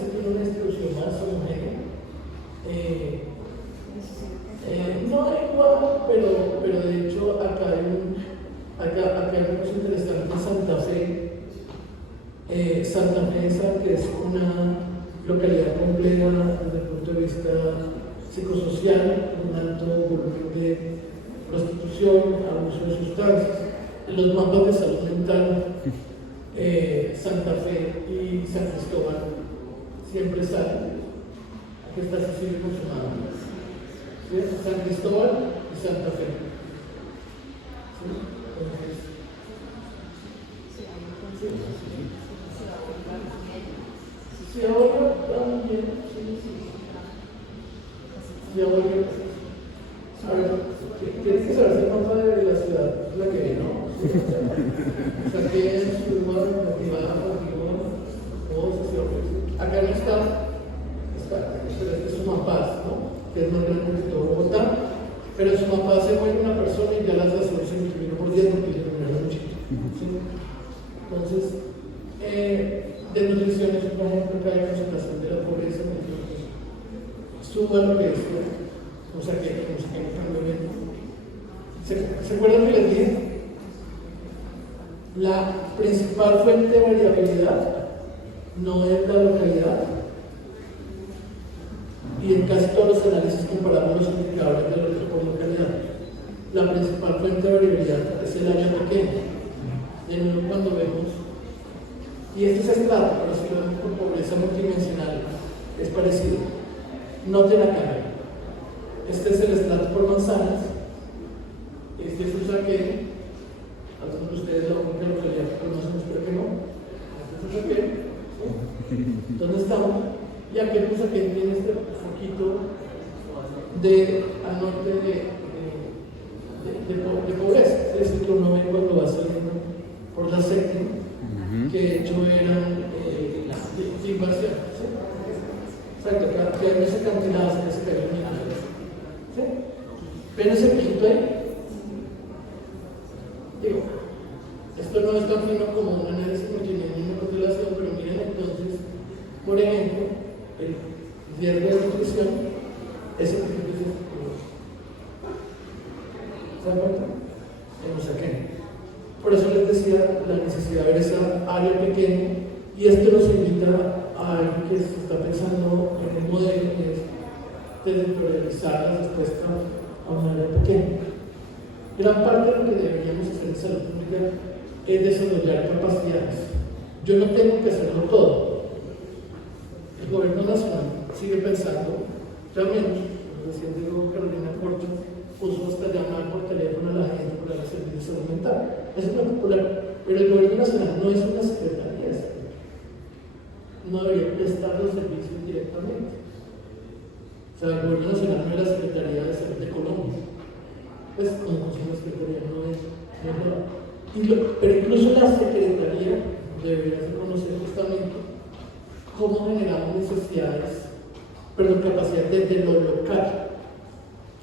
se tiene una distribución más homogénea. No igual, pero de hecho acá hay una cosa interesante en Santa Fe. Santa Fe, que es una localidad compleja desde el punto de vista psicosocial, un alto volumen de prostitución, abuso de sustancias. En los mapas de salud mental, Santa Fe y San Cristóbal siempre salen. Aquí está Cecilia con su mano. ¿Sí? San Cristóbal y Santa Fe. ¿Sí? Entonces, si ahora también, si ahora, a ver, tienes que saber si el mapa de la ciudad es la que ¿no? O sea, que es su lugar motivada, acá no está, es Sumapaz, ¿no? Que es más grande que todo Bogotá, pero en Sumapaz se muere una persona y ya las naciones se multiplican por 10 porque le terminaron un chico. ¿Sí? Entonces, desnutrición es un ejemplo que hay concentración de la pobreza, suba lo que es, o sea que cambio bien. ¿Se acuerdan que les dije? La principal fuente de variabilidad no es la localidad, y en casi todos los análisis comparamos los indicadores de los por localidad. La principal fuente de variabilidad es el área pequeña. De nuevo, cuando vemos, y este es estrato, pero si lo vemos con pobreza multidimensional, es parecido. Noten acá, este es el estrato por manzanas, este es Usaquén, algunos de ustedes lo ven en localidad, pero no se nos espera que no. Este es Usaquén, ¿sí? ¿Dónde estamos? Y aquí Usaquén tiene este foquito al norte de pobreza, es decir, que uno ve cuando va saliendo por la séptima, que de hecho eran de invasión. ¿Sí? Exacto, que hay ese acantilado, ese cayó. ¿Sí? ¿Ven ese pijito ahí? Digo, esto no es tan fino como un análisis multilineal y una constelación, pero miren entonces, por ejemplo, el riesgo de nutrición, ese pijito es ¿se dan cuenta? En Usaquén. Por eso les decía la necesidad de ver esa área pequeña, y esto nos invita a algo que se está pensando en el modelo, que es territorializar la respuesta a un área pequeña. Gran parte de lo que deberíamos hacer en salud pública es desarrollar capacidades. Yo no tengo que hacerlo todo. El gobierno nacional sigue pensando, ya menos, recién digo Carolina Corcho, puso hasta llamar por teléfono a la gente para el servicio de salud mental. Eso es muy popular, pero el gobierno nacional no es una secretaría, no debería prestar los servicios directamente. O sea, el gobierno nacional no es la Secretaría de Salud de Colombia. Pues no es una secretaría, no es pero incluso la secretaría debería reconocer justamente cómo generamos capacidades desde lo local,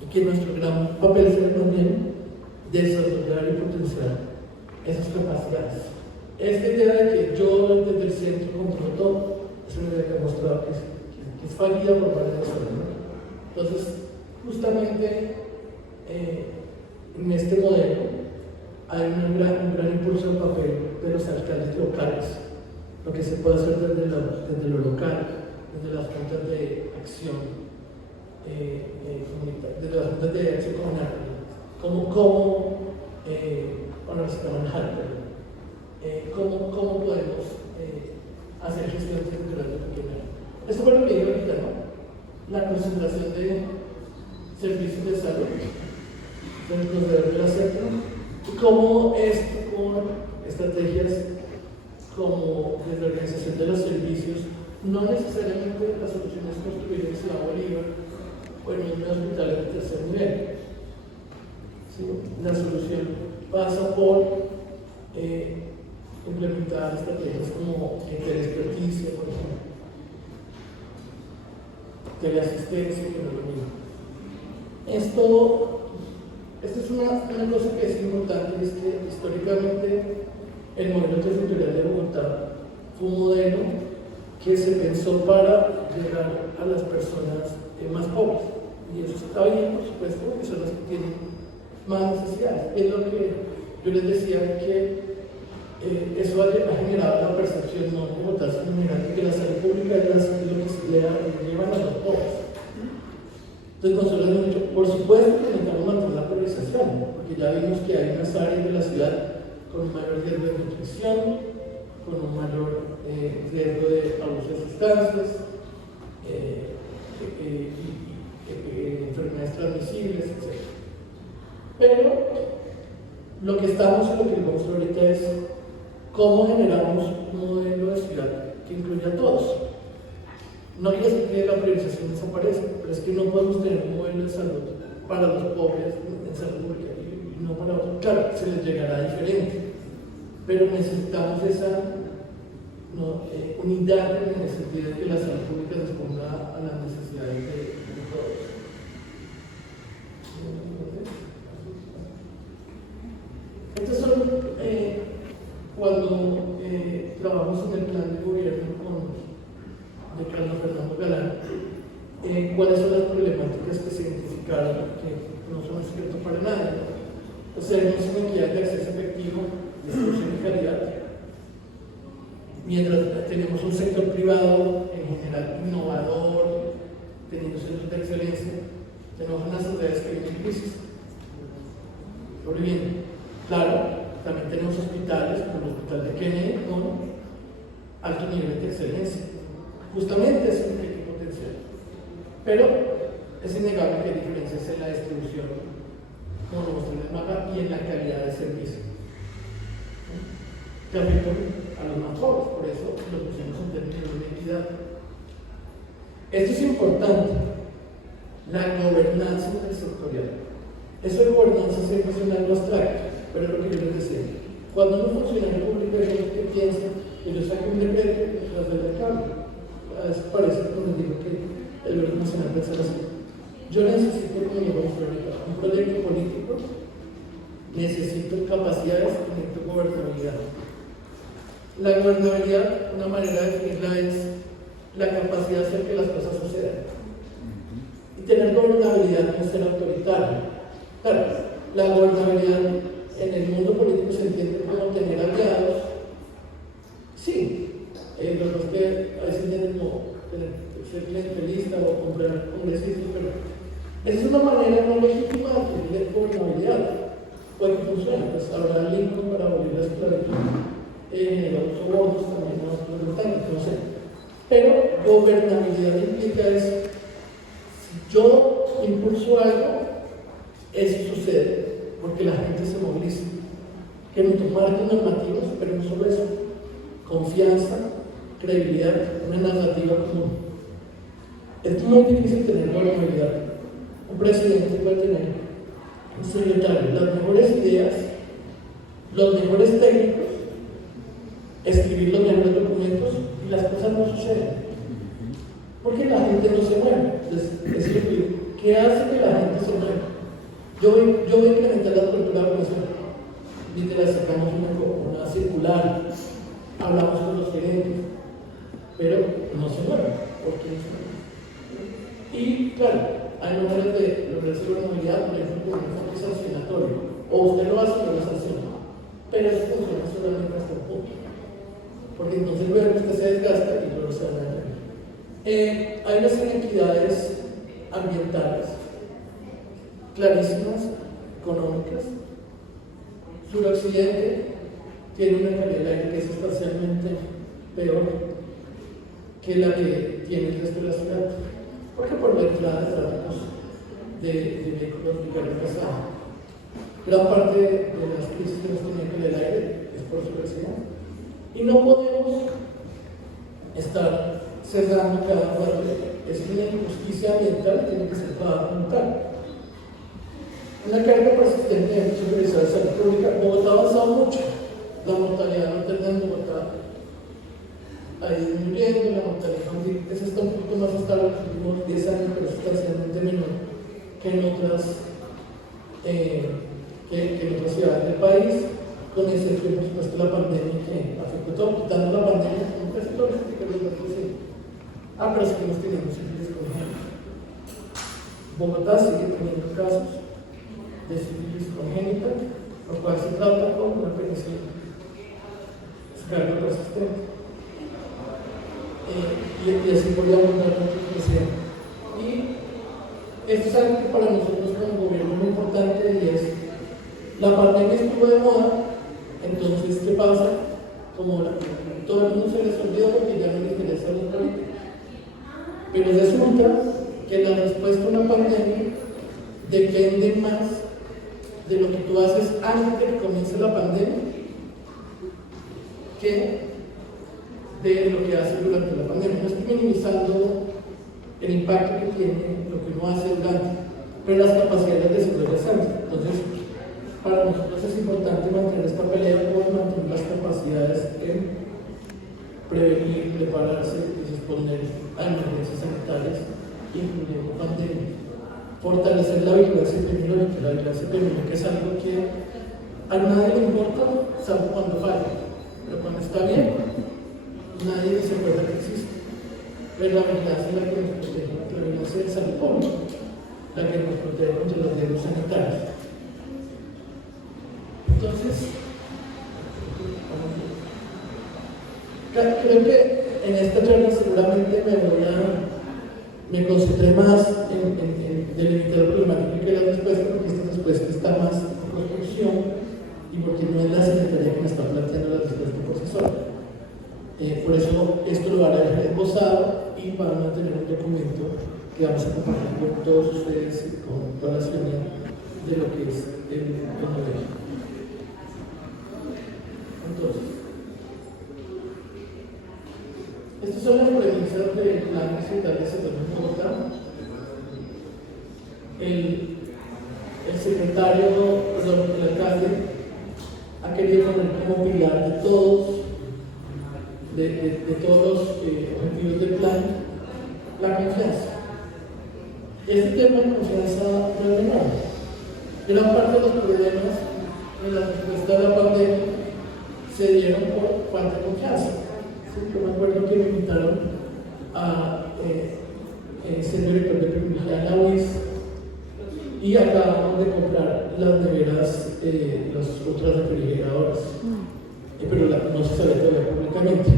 y que nuestro gran papel será también desarrollar y potenciar esas capacidades. Esta idea de que yo desde el centro controlo todo es una idea que ha mostrado que es fallida por parte de nosotros, ¿no? Entonces, justamente en este modelo hay un gran impulso del papel de los alcaldes locales, lo que se puede hacer desde lo local, desde las juntas de acción comunitaria, desde las juntas de acción comunal, cómo podemos hacer gestión territorial de pequeña. Esto fue lo que digo ahorita, ¿no? La concentración de servicios de salud del proceder de la séptima, y cómo esto con estrategias como desde la organización de los servicios, no necesariamente la solución es construir en Ciudad Bolívar o en un hospital de tercer nivel. ¿Sí? La solución pasa por implementar estrategias como teleexperticia, por ejemplo, teleasistencia, que no es lo mismo. Esto es una cosa que es importante, es que históricamente el modelo territorial de Bogotá fue un modelo que se pensó para llegar a las personas más pobres. Y eso está bien, por supuesto, porque son las que tienen más necesidades. Es lo que yo les decía, que eso ha generado la percepción, no como tal, sino general, que la salud pública es lo que se le llevan a los pobres. Entonces nosotros hemos dicho, por supuesto que necesitamos mantener la priorización, porque ya vimos que hay unas áreas de la ciudad con un mayor riesgo de nutrición, con un mayor riesgo de abuso de sustancias, enfermedades transmisibles, etc. Pero lo que estamos en lo que vamos ahorita es cómo generamos un modelo de ciudad que incluya a todos. No quiere decir que la priorización desaparezca, pero es que no podemos tener un modelo de salud para los pobres en salud pública y no para otros. Claro, se les llegará diferente, pero necesitamos esa unidad en el sentido de que la salud pública responda a las necesidades de todos. Estos son, cuando trabajamos en el plan de gobierno de Carlos Fernando Galán, cuáles son las problemáticas que se identificaron, que no son secretos para nadie, ¿no? O sea, no es inequidad de acceso efectivo, distribución y calidad. Mientras tenemos un sector privado en general innovador, teniendo centros de excelencia, tenemos unas sociedades que viven en crisis. Sobreviviendo. Claro, también tenemos hospitales, como el Hospital de Kennedy, con alto nivel de excelencia. Justamente es un equipo potencial. Pero es innegable que hay diferencias en la distribución, como lo mostré en el mapa, y en la calidad de servicio. Que afectan a los más pobres, por eso lo pusimos en términos de equidad. Esto es importante, la gobernanza intersectorial. Eso de gobernanza siempre es algo abstracto, pero es lo que yo les decía. Cuando un funcionario público es lo que piensa, que yo saque un decreto tras del cambio. A veces parece, como les digo, que el gobierno nacional piensa así. Yo necesito, como digo, un proyecto político, necesito capacidades y necesito gobernabilidad. La gobernabilidad, una manera de definirla es la capacidad de hacer que las cosas sucedan. Y tener gobernabilidad no es ser autoritario. Claro, la gobernabilidad en el mundo político se entiende como tener aliados. Sí, los que a veces entienden como ser clientelista o comprar congresistas, pero esa es una manera no legítima de tener gobernabilidad. Puede que funcione, pues habrá Lincoln para abolir la esclavitud, los sobornos también, no sé. Pero gobernabilidad implica es, si yo impulso algo, eso sucede, porque la gente se moviliza. Que nos marquen normativas, pero no solo eso. Confianza, credibilidad, una narrativa común. Es muy difícil tener gobernabilidad. Un presidente puede tener un secretario, las mejores ideas, los mejores técnicos, escribir los mejores documentos y las cosas no suceden. Porque la gente no se mueve. Entonces, es decir, ¿qué hace que la gente se mueva? Yo voy a implementar la cultura de organización. Literal, sacamos una circular, hablamos con los gerentes, pero no se mueven. ¿Por qué no se mueven? Y claro, hay maneras de lograr esa gobernabilidad, por ejemplo, con un enfoque sancionatorio. O usted lo hace o lo sanciona. Pero eso funciona solamente hasta un punto. Porque entonces luego usted se desgasta y luego se va a dañar. Hay unas inequidades ambientales clarísimas, económicas. Suroccidente tiene una calidad de aire que es sustancialmente peor que la que tiene el resto de la ciudad, porque por la entrada de tráficos de vehículos de carga pesada. Gran parte de las crisis que nos tienen con el aire es por su obesidad. Y no podemos estar cerrando cada cuarto. Es una injusticia ambiental que tiene que ser trabajo mental. Una carga persistente de supervisar de salud pública. Bogotá ha avanzado mucho. La mortalidad materna en Bogotá ha ido disminuyendo, la mortalidad infantil está un poquito más estable en los últimos 10 años, pero es sustancialmente menor que en otras ciudades del país, con excepción, por supuesto, de la pandemia que afectó todo. Quitando la pandemia, casi todos los hospitales sí. Pero seguimos teniendo sífilis congénita. Bogotá sigue teniendo casos de sífilis congénita, lo cual se trata con una penicilina. Es cargo persistente. Y así podríamos dar mucho presidente. Y esto es algo que para nosotros como gobierno es muy importante, y es la pandemia estuvo de moda. Entonces, ¿qué pasa? Como todo el mundo se les olvidó porque ya no les interesa los políticos. Pero resulta que la respuesta a una pandemia depende más de lo que tú haces antes de que comience la pandemia que de lo que haces durante la pandemia. No estoy minimizando el impacto que tiene lo que uno hace durante, pero las capacidades de seguridad antes. Entonces, para nosotros es importante mantener esta pelea por mantener las capacidades en prevenir, prepararse y responder a emergencias sanitarias, incluyendo pandemia. Fortalecer la vigilancia epidemiológica. La vigilancia epidemiológica es algo que a nadie le importa, salvo cuando falla, pero cuando está bien, nadie se acuerda que existe. Pero la vigilancia es la que nos protege, la vigilancia de salud pública, la que nos protege contra los riesgos sanitarios. Entonces, creo que en esta charla seguramente me concentré más en delimitar la problemática que la respuesta, porque esta respuesta está más en construcción y porque no es la Secretaría que me está planteando la respuesta por sí sola. Por eso esto lo van a dejar esbozado y van a tener un documento que vamos a compartir con todos ustedes y con toda la ciudadanía de lo que es el modelo. Entonces, estas son las premisas del plan distrital de salud en Bogotá. El alcalde ha querido poner como pilar de todos los objetivos del plan la confianza. Este tema de confianza no es menor. Gran parte de los problemas en la respuesta de la pandemia se dieron por falta de confianza. Yo me acuerdo que me invitaron a ser director de epidemiología en la UIS y acabamos de comprar las neveras, las otras refrigeradoras, pero no se sabía todavía públicamente.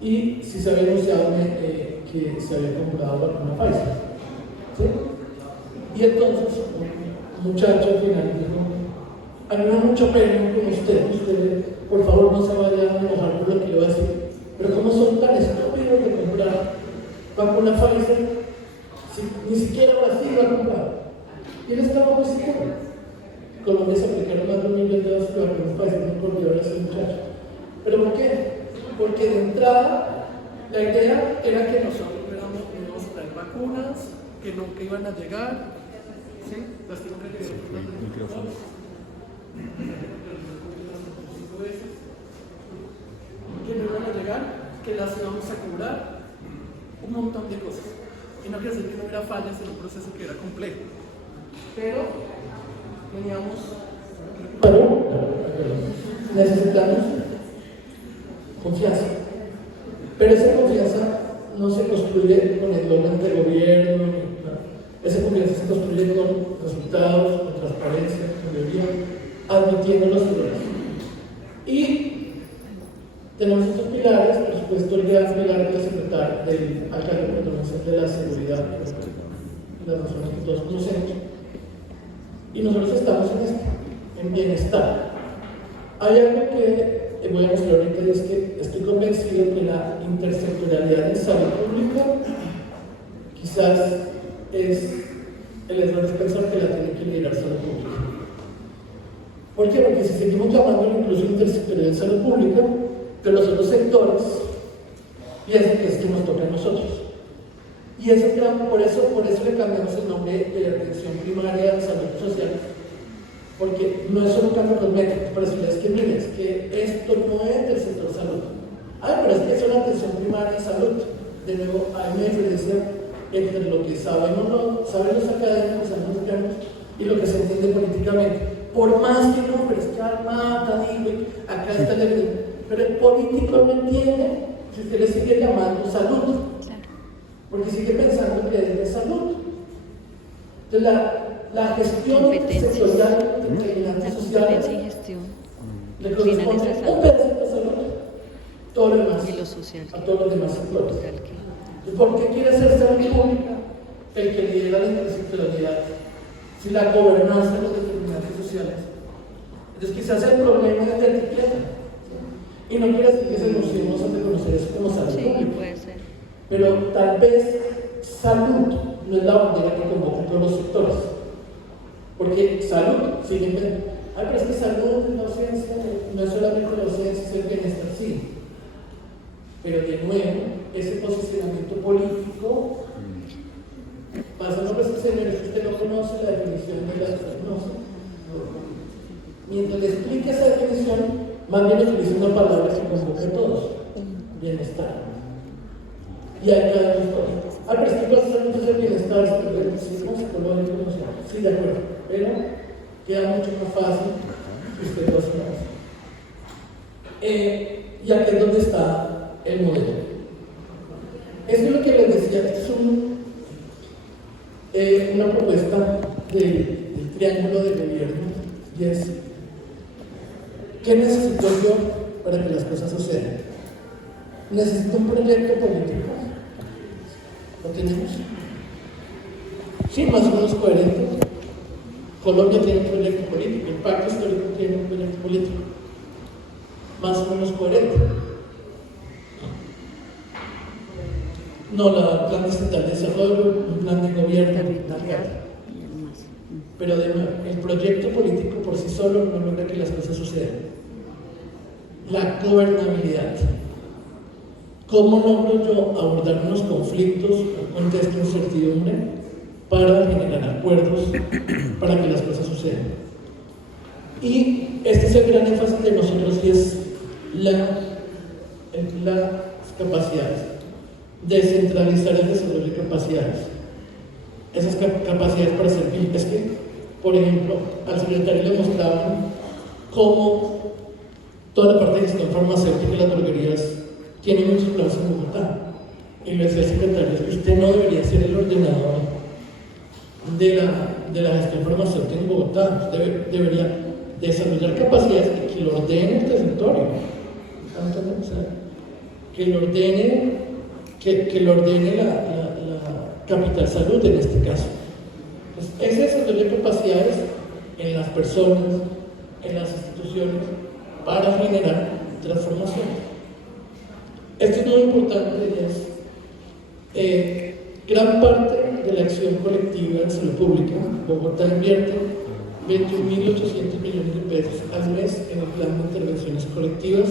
Y sí se había anunciado que se había comprado vacuna Pfizer. ¿Sí? Y entonces un muchacho al final dijo: a mí me da mucha pena con usted, por favor no se vaya a enojar por lo que le voy a decir, pero ¿cómo son tan estúpidos de comprar vacuna Pfizer si ni siquiera Brasil la ha comprado? Y él estaba muy seguro. En Colombia se aplicaron más de 1 millón de dosis de vacunas Pfizer, no por ahora ese muchacho. ¿Pero por qué? Porque de entrada la idea era que nosotros íbamos a traer vacunas que nunca iban a llegar. ¿Sí? Las tengo que llegar por los micrófonos. Que no iban a llegar, que las íbamos a cobrar, un montón de cosas. Y no quiere decir que no hubiera fallas en un proceso que era complejo. Pero necesitamos confianza. Pero esa confianza no se construye con eslogans del gobierno, ¿no? Esa confianza se construye con resultados, con transparencia, con teoría, admitiendo los errores. Y tenemos estos pilares, por supuesto, el gran pilar del alcalde de la seguridad, las razones que todos conocemos. Y nosotros estamos en esto, en bienestar. Hay algo que voy a mostrar ahorita, y es que estoy convencido que la intersectorialidad en salud pública quizás es el error de pensar que la tiene que liderar salud pública. ¿Por qué? Porque si seguimos llamándolo incluso intersectorialidad en salud pública, pero los otros sectores piensan que es que nos toca a nosotros. Y eso, por eso le cambiamos el nombre de la atención primaria de salud social, porque no es solo cambiar los métodos, pero si es que miren, es que esto no es del sector salud. Pero es que es una atención primaria de salud. De nuevo, hay una diferencia entre lo que saben los académicos, y lo que se entiende políticamente. Por más que no, pero es que mata, digo, acá está el evidente. Pero el político no entiende si usted le sigue llamando salud, porque sigue pensando que es de salud. Entonces, la gestión sectorial de determinantes sociales le corresponde un pedacito de salud, todo lo demás, a todos los demás sectores. ¿Por qué quiere hacer salud pública el que lidera la intersectorialidad? Si la gobernanza de los determinantes sociales. Entonces quizás el problema es de etiqueta. Y no quiere decir que nos íbamos a reconocer eso como salud pública. Puede ser. Pero tal vez salud no es la bandera que convoca a todos los sectores. Porque salud, siguen viendo, pero es que salud es la ausencia, no es solamente la ausencia, es el bienestar, sí. Pero de nuevo, ese posicionamiento político pasa a los señores que usted no conoce la definición de la diagnosis. Mientras le explique esa definición, más bien utiliza una palabra que convoca a todos: bienestar. Y hay cada dos. Pero es que cosas entonces el bienestar psicológico, emocional. Sí, de acuerdo. Pero queda mucho más fácil que usted lo haga. Y aquí es donde está el modelo. Eso es lo que les decía. Es una propuesta del triángulo de gobierno, y es: ¿qué necesito yo para que las cosas sucedan? Necesito un proyecto político. ¿Lo tenemos? Sí, más o menos coherente. Colombia tiene un proyecto político, el Pacto Histórico tiene un proyecto político, más o menos coherente. No, la plan distrital de desarrollo, un plan de gobierno, pero de nuevo, el proyecto político por sí solo no logra que las cosas sucedan. La gobernabilidad. ¿Cómo logro yo abordar unos conflictos, un contexto de incertidumbre, para generar acuerdos para que las cosas sucedan? Y este es el gran énfasis de nosotros, y es las capacidades. Descentralizar el desarrollo de capacidades. Esas capacidades para servir. Es que, por ejemplo, al secretario le mostraban cómo toda la parte de gestión farmacéutica y las droguerías tienen muchos planes en Bogotá. Y le decía al secretario que usted no debería ser el ordenador de la gestión farmacéutica en Bogotá. Usted debería desarrollar capacidades que lo ordene el territorio. O sea, que lo ordene la Capital Salud en este caso. Pues ese desarrollo de capacidades en las personas, en las instituciones, para generar transformaciones. Esto es muy importante, es gran parte de la acción colectiva en salud pública. Bogotá invierte 21.800 millones de pesos al mes en el plan de intervenciones colectivas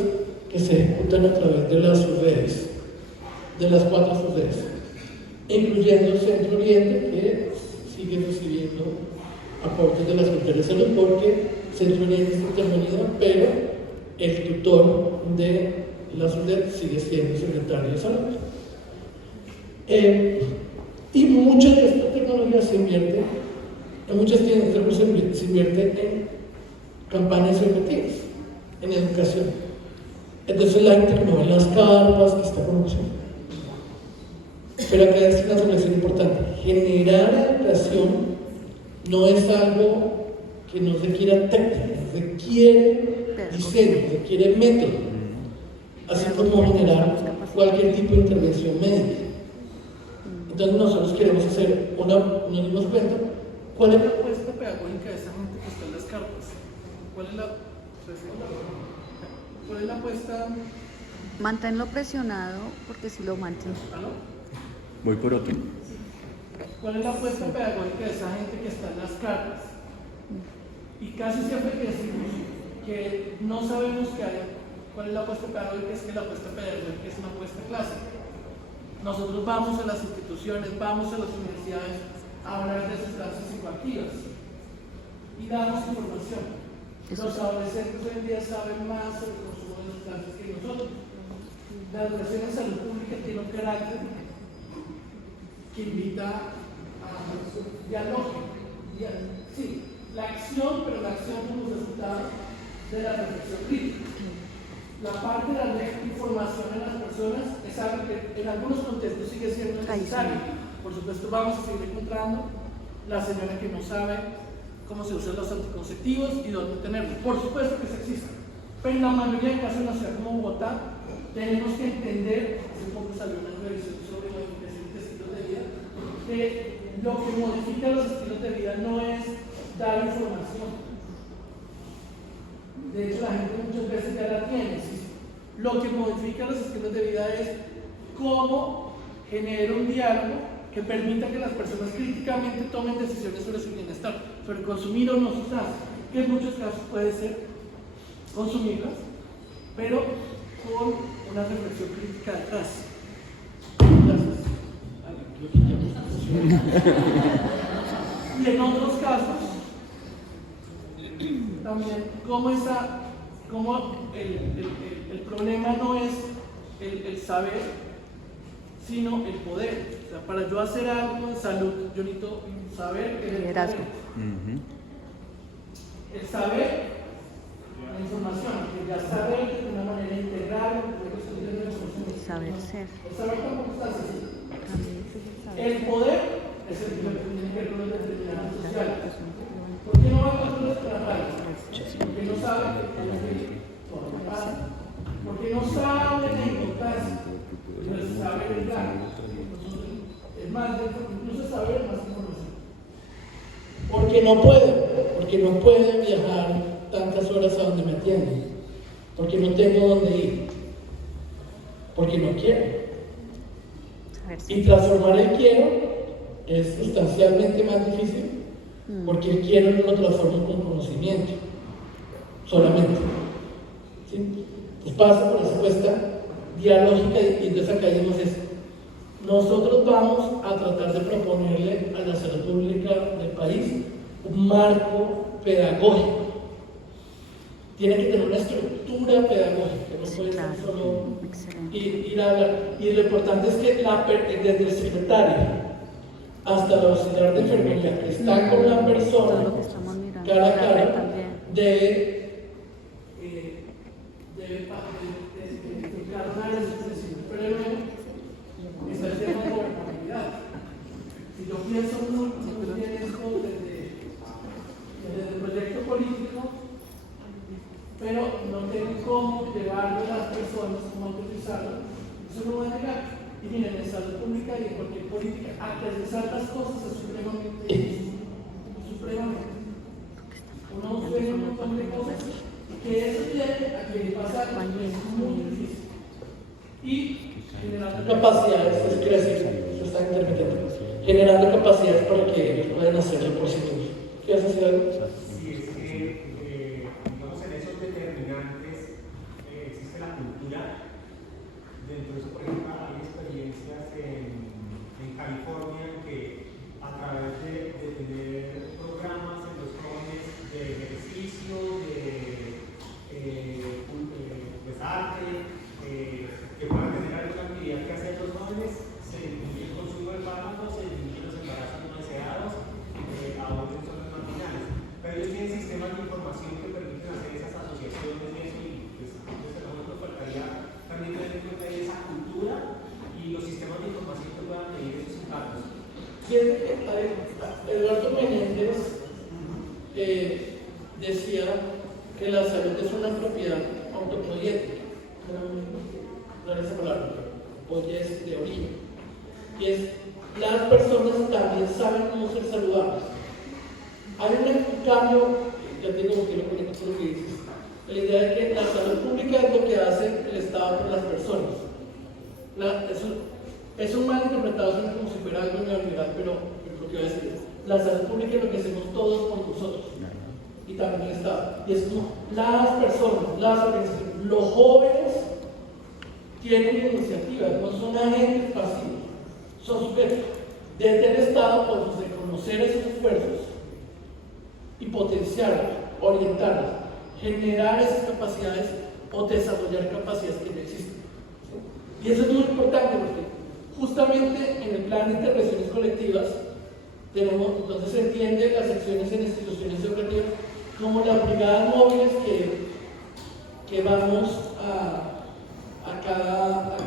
que se ejecutan a través de las SUDES, de las 4 SUDES, incluyendo el Centro Oriente, que sigue recibiendo aportes de la Secretaría de Salud, porque Centro Oriente está intervenido, pero el tutor de la SUDES sigue siendo el Secretario de Salud. Y muchas de estas tecnologías se invierten, muchas recursos se invierten en campañas educativas, en educación. Entonces la gente no ve las carpas, que está con opción. Pero acá es una reflexión importante. Generar educación no es algo que no requiera técnica, requiere diseño, requiere método, así como generar cualquier tipo de intervención médica. Entonces nosotros queremos hacer nos dimos cuenta cuál es la apuesta pedagógica de esa gente que está en las carpas. ¿Cuál es la apuesta? Manténlo presionado, porque si lo mantiene. ¿Aló? Voy por otro. ¿Cuál es la apuesta pedagógica de esa gente que está en las carpas? Y casi siempre que decimos que no sabemos qué hay, cuál es la apuesta pedagógica, es que la apuesta pedagógica es una apuesta clásica. Nosotros vamos a las instituciones, vamos a las universidades a hablar de sustancias psicoactivas y damos información. Los adolescentes hoy en día saben más sobre el consumo de sustancias que nosotros. La educación en salud pública tiene un carácter que invita a diálogo. Sí, la acción, pero la acción como resultado de la reflexión crítica. la parte de darle información a las personas es algo que en algunos contextos sigue siendo necesario. Por supuesto, vamos a seguir encontrando la señora que no sabe cómo se usan los anticonceptivos y dónde tenerlos. Por supuesto que eso existe, pero en la mayoría de casos en una ciudad como Bogotá tenemos que entender, hace poco salió una revisión sobre modificación de estilos de vida, que lo que modifica los estilos de vida no es dar información. De hecho, la gente muchas veces ya la tiene. Lo que modifica los estilos de vida es cómo genera un diálogo que permita que las personas críticamente tomen decisiones sobre su bienestar, sobre consumir o no sustancias, que en muchos casos puede ser consumirlas, pero con una reflexión crítica detrás. Gracias. Y en otros casos, también, como el problema no es el saber, sino el poder. O sea, para yo hacer algo en salud, yo necesito saber que es el Liderazgo. poder. El saber, la información, que ya saber de una manera integral, Saber ser. el saber tampoco está así. También es el saber. El poder es el que tiene que ver con los determinados sociales. ¿Por qué no va con los trabajadores? Porque no saben que tienen que todo lo que pasa. Porque no saben la importancia. No saben el plan. Es más, incluso saber más información. Porque no pueden viajar tantas horas a donde me atienden. Porque no tengo dónde ir. Porque no quiero. Y transformar el quiero es sustancialmente más difícil. Porque el quiero no lo transformo con conocimiento, solamente. ¿Sí? Pues pasa por esa cuesta dialógica y entonces acá decimos eso. Nosotros vamos a tratar de proponerle a la salud pública del país un marco pedagógico. Tiene que tener una estructura pedagógica, no puede ser solo ir a hablar. Y lo importante es que desde el secretario hasta la auxiliar de enfermería que está con la persona cara a cara, debe encarnar ese principio. Pero luego está el tema de gobernabilidad. Si yo pienso muy bien esto desde el proyecto político, pero no tengo cómo llevarlo a las personas, cómo autorizarlo, eso no va a llegar. Y miren, en salud pública y en cualquier política, aterrizar las cosas es supremamente difícil. Uno sueña un montón de cosas y que eso llegue a que pasar es muy difícil. Y generando capacidades, es crecer, se está intermitiendo, generando capacidades para que ellos puedan hacerlo por sí mismos. ¿Quieres decir algo? Sí, es que, digamos, en esos determinantes existe la cultura. Dentro de eso, por ejemplo, hay experiencias en California que a través de tener programas en los jóvenes de ejercicio, de pues, arte, que puedan tener alguna actividad que hacer los jóvenes, se disminuye el consumo de fármacos, se disminuyen los embarazos no deseados, aún en zonas marginales. Pero ellos tienen sistemas de información que permiten hacer esas asociaciones y eso, y pues desde luego nos faltaría también tener en cuenta esa cultura y los sistemas de información que puedan medir esos impactos. Eduardo Menéndez decía que la salud es una propiedad autopoyética. No es esa palabra, porque es de origen. Y es, las personas también saben cómo ser saludables. Hay un cambio, ya tengo que lo conecto con lo que dices. La idea de que la salud pública es lo que hace el Estado por las personas. Es un mal interpretado, suena como si fuera algo neoliberal, pero lo que voy a decir es, la salud pública es lo que hacemos todos con nosotros, y también el Estado. Y es como las personas, las organizaciones, los jóvenes tienen iniciativas, no son agentes pasivos, son sujetos. Desde el Estado podemos reconocer esos esfuerzos y potenciarlos, orientarlos, generar esas capacidades o desarrollar capacidades que no existen. Y eso es muy importante porque justamente en el plan de intervenciones colectivas tenemos, entonces se entiende las acciones en instituciones educativas como las brigadas móviles que vamos a cada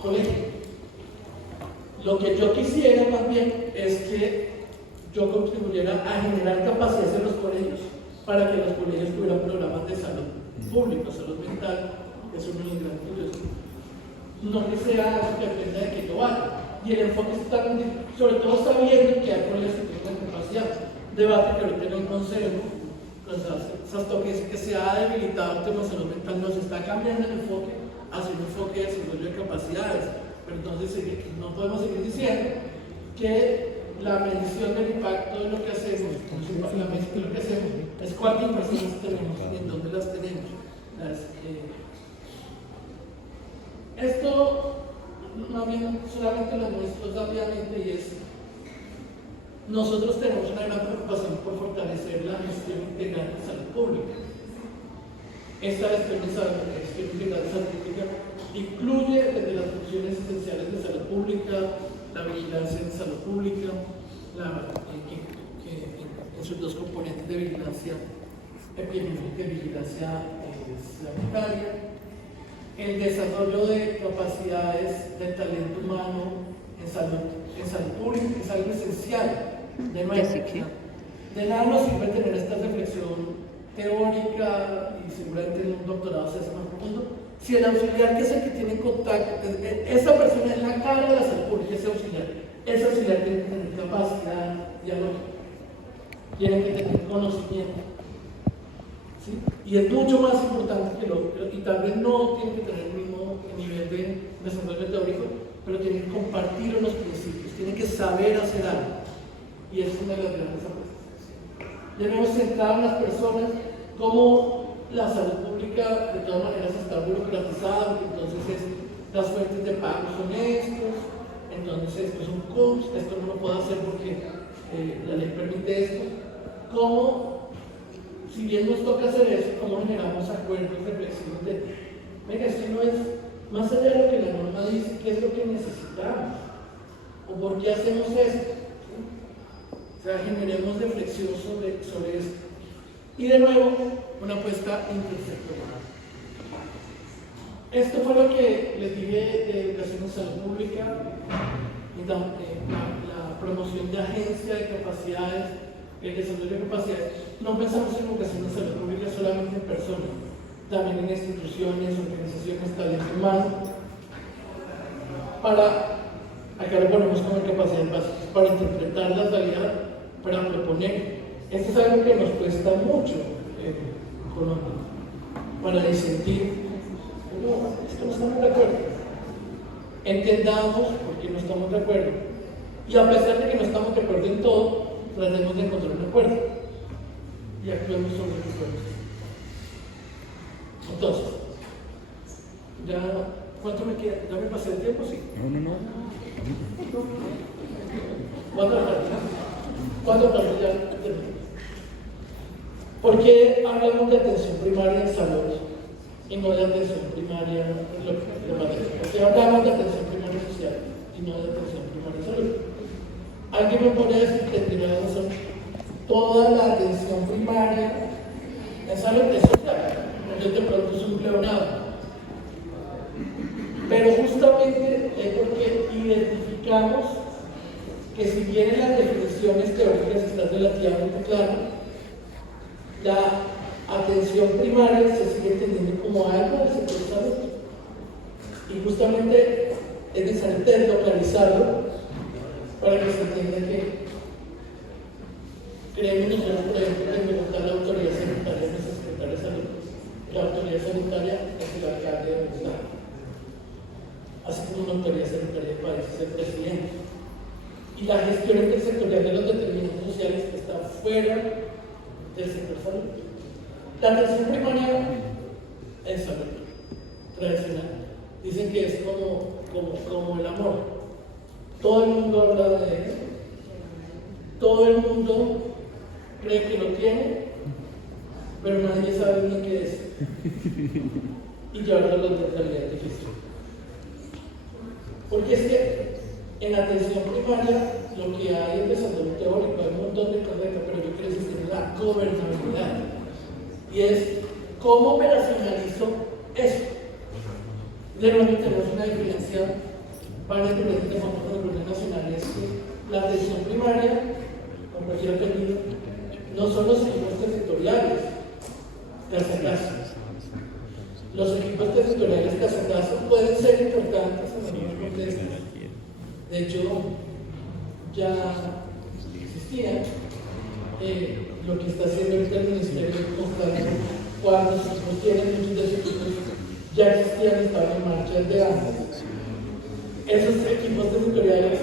colegio. Lo que yo quisiera más bien es que yo contribuyera a generar capacidades en los colegios para que los colegios tuvieran programas de salud pública, salud mental, que es uno de los grandes proyectos. No que sea algo que dependa de que yo vaya. Y el enfoque está, sobre todo sabiendo que hay colegios que tienen capacidad. Debate que ahorita en el consejo, que dice que se ha debilitado el tema de salud mental, nos está cambiando el enfoque hacia un enfoque de desarrollo de capacidades. Pero entonces no podemos seguir diciendo que la medición del impacto de lo que hacemos, la medición de lo que hacemos es cuántas personas tenemos y en dónde las tenemos. Esto no bien solamente lo muestro rápidamente, y es: nosotros tenemos una gran preocupación por fortalecer la gestión integral de salud pública. Esta gestión integral de salud pública incluye desde las funciones esenciales de salud pública, la vigilancia en salud pública, en sus dos componentes de vigilancia epidemiológica y vigilancia sanitaria, el desarrollo de capacidades de talento humano en salud pública, que es algo esencial. De nuevo, de nada nos sirve tener esta reflexión teórica y seguramente en un doctorado se hace más profundo, si el auxiliar, que es el que tiene contacto, esa persona es la cara de la salud pública, ese auxiliar tiene que tener capacidad dialógica, tiene que tener conocimiento, ¿sí? Y es mucho más importante que y tal vez no tiene que tener el mismo nivel de desarrollo teórico, pero tiene que compartir unos principios, tiene que saber hacer algo, y es una de las grandes apuestas. Debemos centrar en las personas. Como la salud pública de todas maneras está burocratizada, porque entonces las fuentes de pago son entonces esto es un CUMS, esto no lo puedo hacer porque la ley permite esto. ¿Cómo, si bien nos toca hacer eso, cómo generamos acuerdos reflexivos de, mira, esto no es más allá de lo que la norma dice, qué es lo que necesitamos? ¿O por qué hacemos esto? ¿Sí? O sea, generemos reflexión sobre esto. Y de nuevo, una apuesta intersectorial. Esto fue lo que les dije de educación en salud pública, y la promoción de agencia de capacidades, el desarrollo de capacidades. No pensamos en educación en salud pública solamente en personas, también en instituciones, organizaciones, talento humano. Acá lo ponemos como capacidades básicas, para interpretar la realidad, para proponer. Esto es algo que nos cuesta mucho en Colombia, para disentir. No, esto no estamos de acuerdo. Entendamos por qué no estamos de acuerdo. Y a pesar de que no estamos de acuerdo en todo, tratemos de encontrar un acuerdo. Y actuemos sobre el acuerdo. Entonces, ¿cuánto me queda? ¿Ya me pasé el tiempo? Sí. No. ¿Cuánto tarde ya? ¿Por qué hablamos de atención primaria en salud y no de atención primaria en lo que ¿Por qué hablamos de atención primaria social y no de atención primaria en salud? ¿Alguien me podría decir que tiene razón? Toda la atención primaria en salud es social, entonces de pronto es un pleonado. Pero justamente es porque identificamos que, si bien en las definiciones teóricas están relativamente claras, la atención primaria se sigue entendiendo como algo del sector de salud. Y justamente es necesario deslocalizarlo para que se entienda que, creemos nosotros, por ejemplo, en Bogotá la autoridad sanitaria no es el secretario de salud, la autoridad sanitaria es el alcalde de Bogotá, así como una autoridad sanitaria del país es el presidente. Y la gestión intersectorial de los determinantes sociales está fuera del sector salud. La atención primaria en salud tradicional dicen que es como el amor. Todo el mundo habla de él, todo el mundo cree que lo tiene, pero nadie sabe ni qué es. Y llevarlo a la realidad es difícil. Porque es que en atención primaria lo que hay es desarrollo teórico, hay un montón de cosas, pero yo creo que es la gobernabilidad. Y es ¿Cómo operacionalizo eso? De nuevo tenemos una diferencia para el proyecto de control nacional, es que la atención primaria, con cualquier apellido, no son los equipos territoriales, casa a casa. Los equipos territoriales casa a casa pueden ser importantes en algunos contextos. De hecho, ya existía lo que está haciendo ahorita el Ministerio constante, cuando sus equipos tienen muchos de sus equipos ya existían, estaban en marcha desde antes. Esos equipos territoriales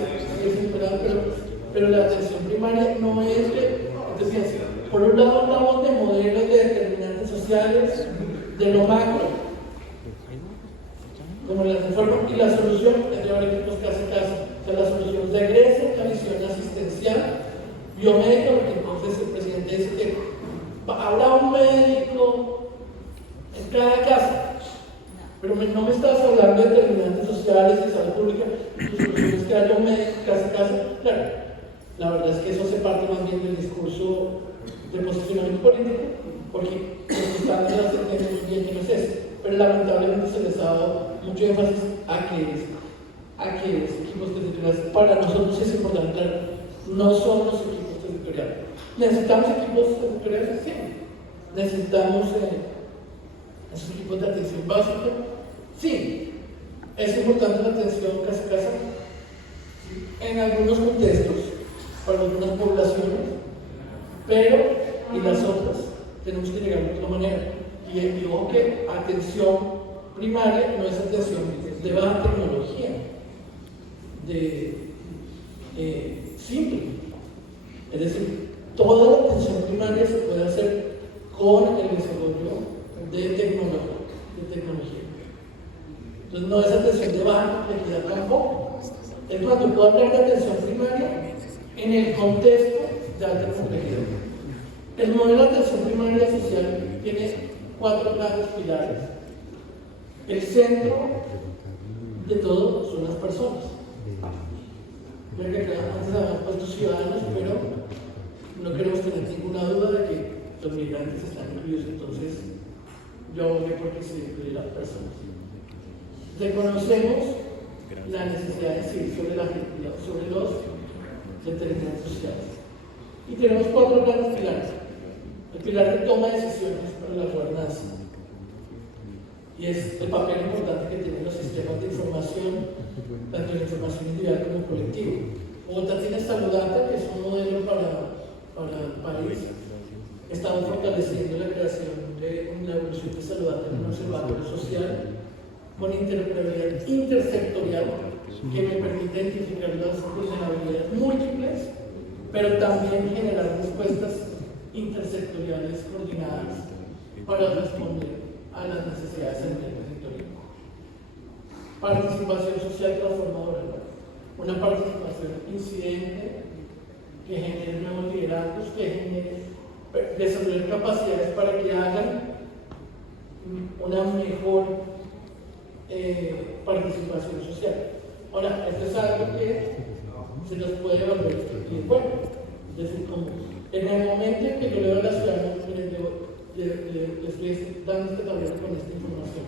pero la atención primaria no es que, entonces, por un lado hablamos de modelos de determinantes sociales, de lo macro, como la reforma, y la solución es llevar equipos casa a casa. O sea, la solución regresa a una visión asistencial biomédica, porque entonces el presidente dice que habrá un médico en cada casa. Pero no me estás hablando de determinantes sociales, de salud pública, tu solución es que haya un médico casa a casa. Claro, la verdad es que eso se parte más bien del discurso de posicionamiento político, porque los estándares entienden muy bien que no es eso. Pero lamentablemente se les ha dado mucho énfasis a que los equipos territoriales, para nosotros es importante, claro, no son los equipos territoriales. ¿Necesitamos equipos territoriales? Sí. ¿Necesitamos esos equipos de atención básica? Sí. ¿Es importante la atención casa a casa? Sí. En algunos contextos, para algunas poblaciones, pero y las otras tenemos que llegar de otra manera. Y digo que atención primaria no es atención de baja tecnología, simple. Es decir, toda la atención primaria se puede hacer con el desarrollo de tecnología. Entonces no es atención de baja complejidad tampoco. Es cuando puedo hablar de atención primaria en el contexto de alta complejidad. El modelo de atención primaria social tiene 4 grandes pilares. El centro de todo son las personas. Creo que antes habíamos puesto ciudadanos, pero no queremos tener ninguna duda de que los migrantes están incluidos. Entonces, yo abogué porque se incluyen las personas. Reconocemos la necesidad de incidir sobre los determinantes sociales. Y tenemos 4 grandes pilares. El pilar de toma de decisiones para la gobernanza. Y es el papel importante que tienen los sistemas de información, tanto la información individual como colectiva. Bogotá tiene Saludata, que es un modelo para el país. Estamos fortaleciendo la creación de una evolución de Saludata en un observatorio social con interoperabilidad intersectorial que me permite identificar las vulnerabilidades múltiples, pero también generar respuestas intersectoriales coordinadas para responder a las necesidades del territorio. Participación social transformadora, una participación incidente que genere nuevos liderazgos, que genere desarrollar capacidades para que hagan una mejor participación social. Ahora, esto es algo que se nos puede volver y bueno, es decir, como en el momento en que yo le doy a la ciudad, le estoy dando este tablero con esta información.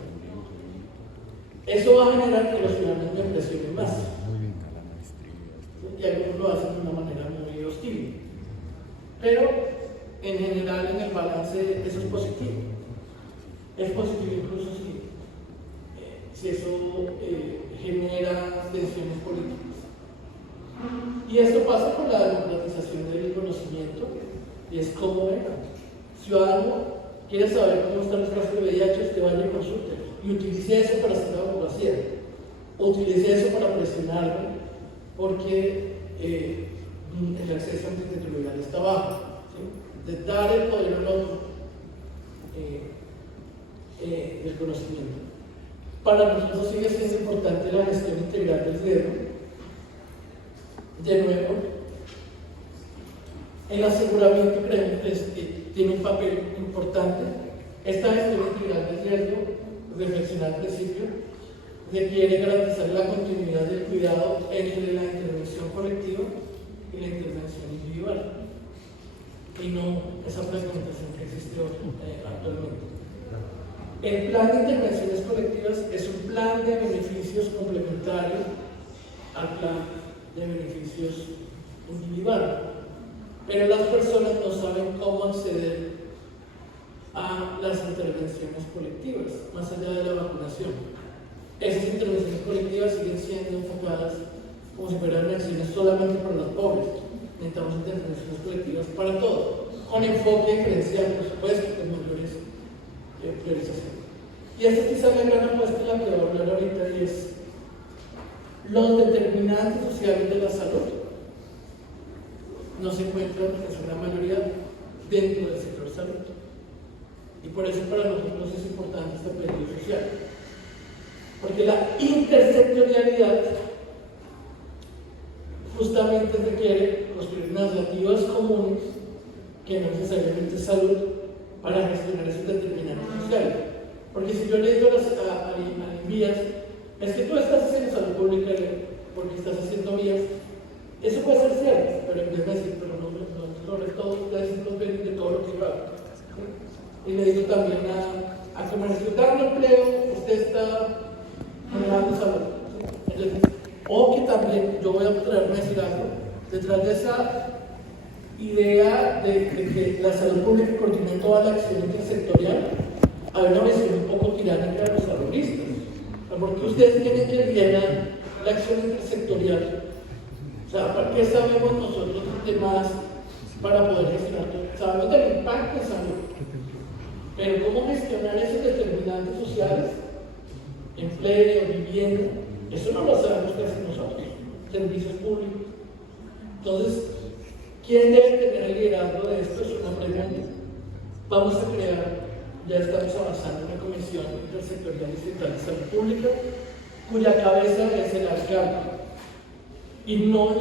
Eso va a generar que los ciudadanos me presionen más. Y algunos lo hacen de una manera muy hostil. Pero, en general, en el balance, eso es positivo. Es positivo incluso si eso genera tensiones políticas. Y esto pasa con la democratización del conocimiento, y es como, ciudadano, quiere saber cómo están los casos de VIH, usted vaya y consulte, y utilice eso para hacer la abogacía, utilice eso para presionarlo, porque el acceso antiterritorial está bajo, ¿sí? De dar el poder al otro del conocimiento. Para nosotros sigue siendo importante la gestión integral del riesgo. De nuevo, el aseguramiento creemos que tiene un papel importante. Esta gestión integral del riesgo, reflexionar al principio, requiere garantizar la continuidad del cuidado entre la intervención colectiva y la intervención individual, y no esa fragmentación que existe actualmente. El plan de intervenciones colectivas es un plan de beneficios complementario al plan de beneficios individual, pero las personas no saben cómo acceder a las intervenciones colectivas, más allá de la vacunación. Esas intervenciones colectivas siguen siendo enfocadas como si fueran acciones solamente para los pobres. Necesitamos intervenciones colectivas para todos, con enfoque diferencial, por supuesto, con mayores priorización. Y esta es quizás la gran apuesta en la que voy a hablar ahorita, y es los determinantes sociales de la salud no se encuentran en su gran mayoría dentro del sector salud. Y por eso para nosotros es importante este periodo social. Porque la intersectorialidad justamente requiere construir narrativas comunes que no necesariamente es salud para gestionar esos determinantes sociales. Porque si yo le digo a vías, es que tú estás haciendo salud pública porque estás haciendo vías, eso puede ser cierto, pero en vez de decir, pero no sobre todo ustedes nos ven de todo lo que yo hago. ¿Sí? Y le digo también a comercio, dando empleo, usted está generando salud. ¿Sí? Entonces, o que también yo voy a traerme a decir algo, detrás de esa idea de que la salud pública coordine toda la acción intersectorial, hay una visión un poco tiránica de los saludistas, porque ustedes tienen que llenar la acción intersectorial. O sea, ¿para qué sabemos nosotros de más para poder gestionar? Sabemos del impacto en salud, pero ¿cómo gestionar esos determinantes sociales? Empleo, vivienda, eso no lo sabemos que hacen nosotros, servicios públicos. Entonces, ¿quién debe tener el liderazgo de esto? Es una pregunta. Vamos a crear, ya estamos avanzando en una comisión intersectorial distrital de salud pública, cuya cabeza es el alcalde. Y no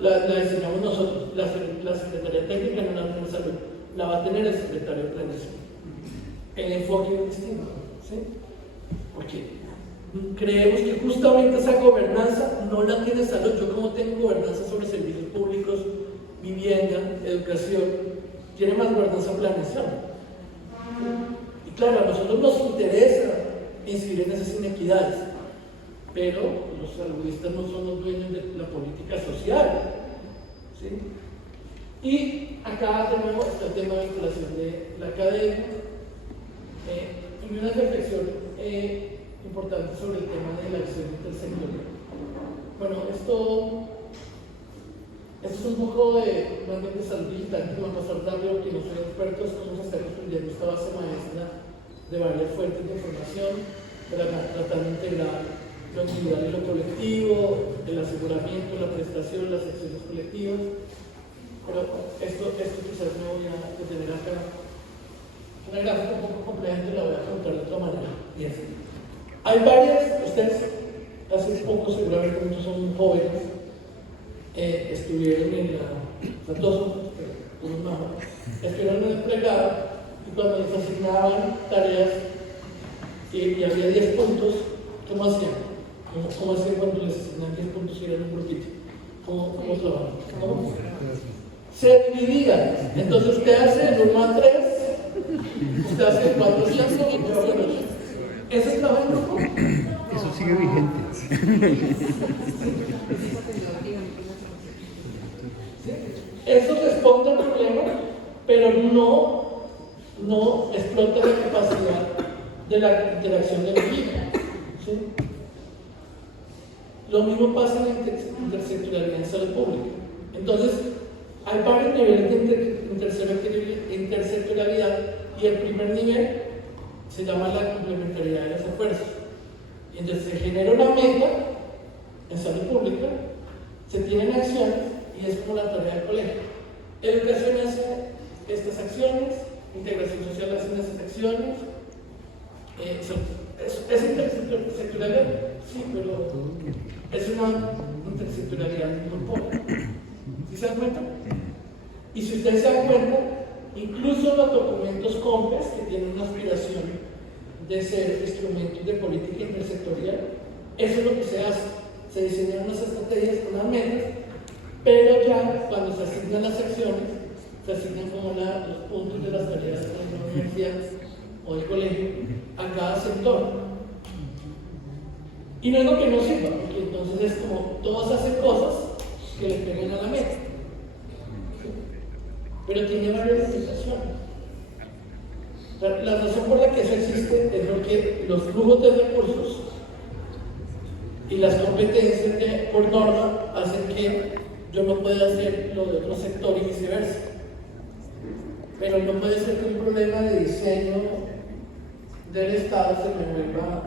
la diseñamos nosotros, la Secretaría Técnica no la tiene salud, la va a tener el secretario de Planeación. El enfoque es distinto, ¿sí? Porque creemos que justamente esa gobernanza no la tiene salud. Yo como tengo gobernanza sobre servicios públicos, vivienda, educación, tiene más gobernanza Planeación. Y claro, a nosotros nos interesa incidir en esas inequidades, pero los saludistas no son los dueños de la política social, ¿sí? Y acá de nuevo está el tema de vinculación de la academia y una reflexión importante sobre el tema de la acción intersectorial. Bueno, esto es un poco de salud digital que va a pasar rápido, que no soy experto, es cómo se está construyendo esta base maestra de varias fuentes de información para tratar de integrar lo individual y lo colectivo, el aseguramiento, la prestación, las acciones colectivas. Pero esto quizás me voy a detener acá. Una gráfica un poco compleja, te la voy a contar de otra manera. Y es, hay varias, ustedes hace poco seguramente muchos son jóvenes, estuvieron en estuvieron en el plegado, y cuando les asignaban tareas y había 10 puntos, ¿cómo hacían? ¿Cómo hacían cuando les asignan 10 puntos y eran un grupito? ¿Cómo trabajan? ¿Cómo? Se dividían. Entonces usted hace el 1 a 3, usted hace el 4 a 5, ¿eso es trabajo en grupo? Eso sigue vigente. ¿Sí? Eso responde al problema, pero no explota la capacidad de la interacción del equipo. ¿Sí? Lo mismo pasa en la intersectorialidad en salud pública. Entonces, hay varios niveles de intersectorialidad y el primer nivel se llama la complementariedad de los esfuerzos. Y entonces se genera una meta en salud pública, se tienen acciones y es como la tarea del colegio. Educación hace estas acciones, integración social hace esas acciones. ¿Es intersectorialidad? Sí, pero es una intersectorialidad muy poca. ¿Sí se dan cuenta? Y si ustedes se dan cuenta, incluso los documentos COMPES, que tienen una aspiración de ser instrumentos de política intersectorial, eso es lo que se hace. Se diseñan unas estrategias, unas metas, pero ya cuando se asignan las acciones, se asignan como los puntos de las tareas de las universidades o o del colegio a cada sector. Y no es lo que no sirva, porque entonces es como todos hacen cosas que le peguen a la meta. Pero tiene varias limitaciones. La razón por la que eso existe es porque los flujos de recursos y las competencias que por norma hacen que yo no pueda hacer lo de otro sector y viceversa. Pero no puede ser que un problema de diseño del Estado se me vuelva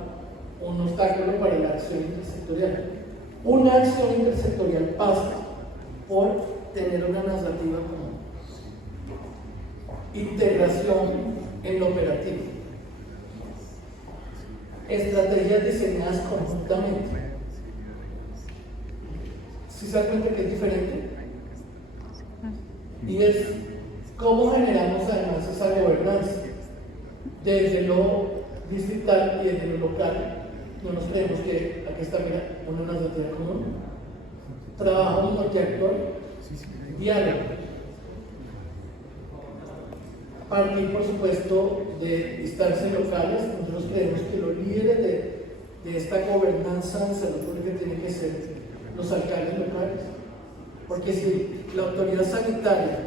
un obstáculo para la acción intersectorial. Una acción intersectorial pasa por tener una narrativa común, integración en lo operativo, estrategias diseñadas conjuntamente. ¿Sí se dan cuenta que es diferente? Y es cómo generamos además esa gobernanza desde lo distrital y desde lo local. No nos creemos que aquí está, mira, una narrativa común. Trabajo multiactor, diálogo. Partir, por supuesto, de instancias locales. Nosotros creemos que los líderes de esta gobernanza de salud pública tienen que ser los alcaldes locales. Porque si la autoridad sanitaria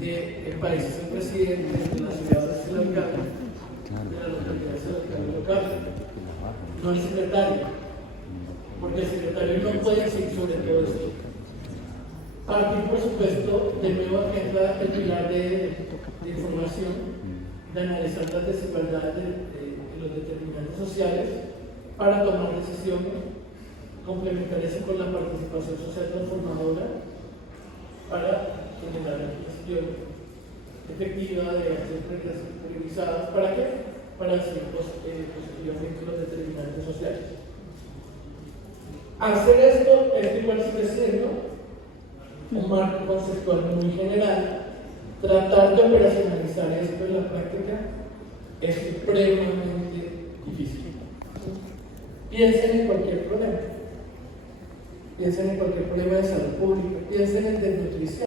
del país es el presidente, de la ciudad es el alcalde, de la localidad es el alcalde local, no el secretario, porque el secretario no puede decidir sobre todo esto. Partir, por supuesto, de nuevo que entra el pilar de información, de analizar las desigualdades de los determinantes sociales para tomar decisiones, complementar eso con la participación social transformadora para generar una gestión efectiva de acciones priorizadas. ¿Para qué? Para hacer positivamente los determinantes sociales. Hacer esto igual sigue siendo un marco conceptual muy general. Tratar de operacionalizar esto en la práctica es supremamente difícil. Piensen en cualquier problema. Piensen en cualquier problema de salud pública. Piensen en desnutrición.